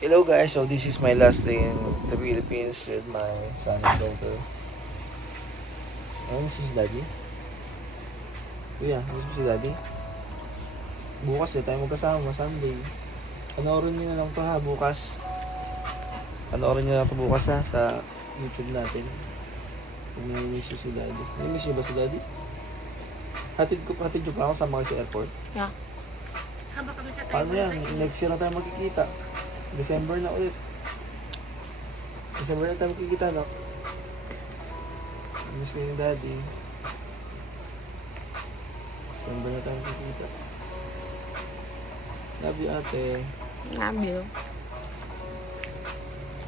Hello guys, so this is my last day in the Philippines with my son and daughter. Ano si daddy? Kuya, ano si daddy? Bukas tayo magkasama, Sunday. Panoorin niyo na lang to ha, bukas. Panoorin niyo na lang to bukas ha, sa YouTube natin. Kung nami-miss si daddy. Nami-miss niyo ba si daddy? Hatid ko pa ako sa mga sa airport. Yeah. Sama kami sa Paano yan? Next year na tayo magkikita. December na ulit. December na tayo magkikita, no? Miss ko yung daddy. December na tayo magkikita. Love you, ate. Love you.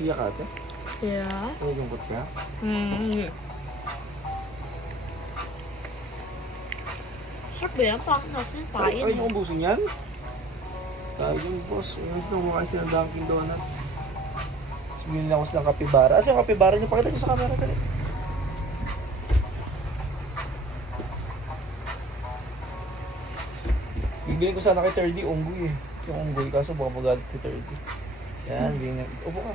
Iyak ka, ate? Yeah. Nalulungkot ka? Mm. Sarap ba yan? Ay, mo ang buso niyan? Tayo yung boss. Ayun sila kumakain sila ng Dunkin Donuts. Sabihin lang ko silang kapibara. Asa yung kapibara niyo? Pakita niyo sa camera dali. Bigyan ko sana kay 30 unggoy eh. Yung unggoy kaso baka magalit si 30. Yan, bigyan. Upo ka.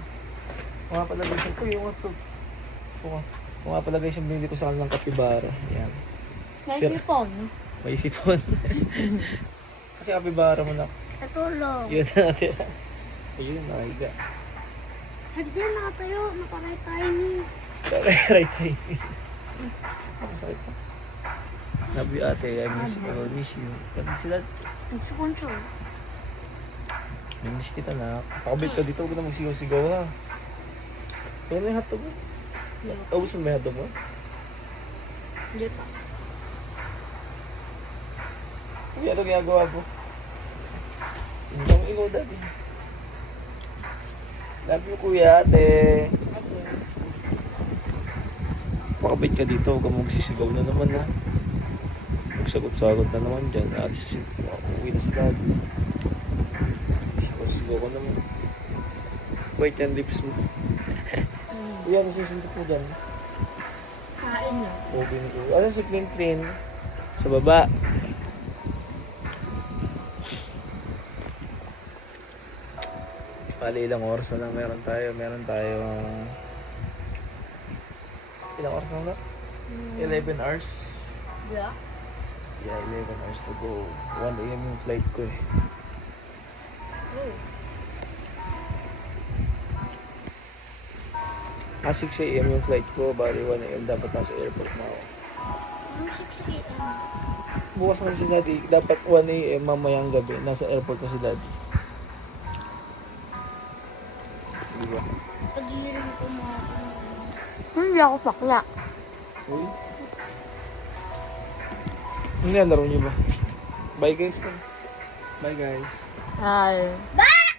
Kung nga pala guys, uy, yung ito. Upo ka. Kung nga pala guys, yung binili ko sa kanilang kapibara. Yan. May Sir. sipon. May sipon. Kasi kapibara mo na. Natulog. Yun natin. Ayun, nakahiga. Hindi, nakatayo. Nakaray tayo ni. Right time. Masakit pa. Love you ate. I miss you. Pati sila. Nagsipon siya. I miss kita na. Pakabit ka dito. Huwag na magsigaw-sigaw ha. Kaya na yung hotdog mo. Ubus mo ba yung hotdog mo? Hindi pa. Hindi ano ginagawa mo? Ang ikaw dati. Love you kuya ate. Pakabit ka dito. Huwag ka magsisigaw na naman ha. Magsagot-sagot na naman dyan. Uwi na si daddy. Sigaw ko naman. Wait yan lips mo. Kuya, nasusuntok mo dyan. Kain na. Okay na kuya. Asan si Clean? Sa baba. Bali, ilang oras na lang meron tayo. Ilang oras na lang? 11 hours. Yeah. Yeah, 11 hours to go. 1 AM yung flight ko eh. Oh. 6 AM yung flight ko. Bali, 1 AM dapat nasa airport na ako. Anong 6 a.m.? Bukas na si daddy. Dapat 1 AM mamayang gabi. Nasa airport na si daddy. Diba? Pag-iirin ko mga hindi ako pakla. Uy. Ano yan? Laro niyo ba? Bye guys. Bye guys. Ay. Bye!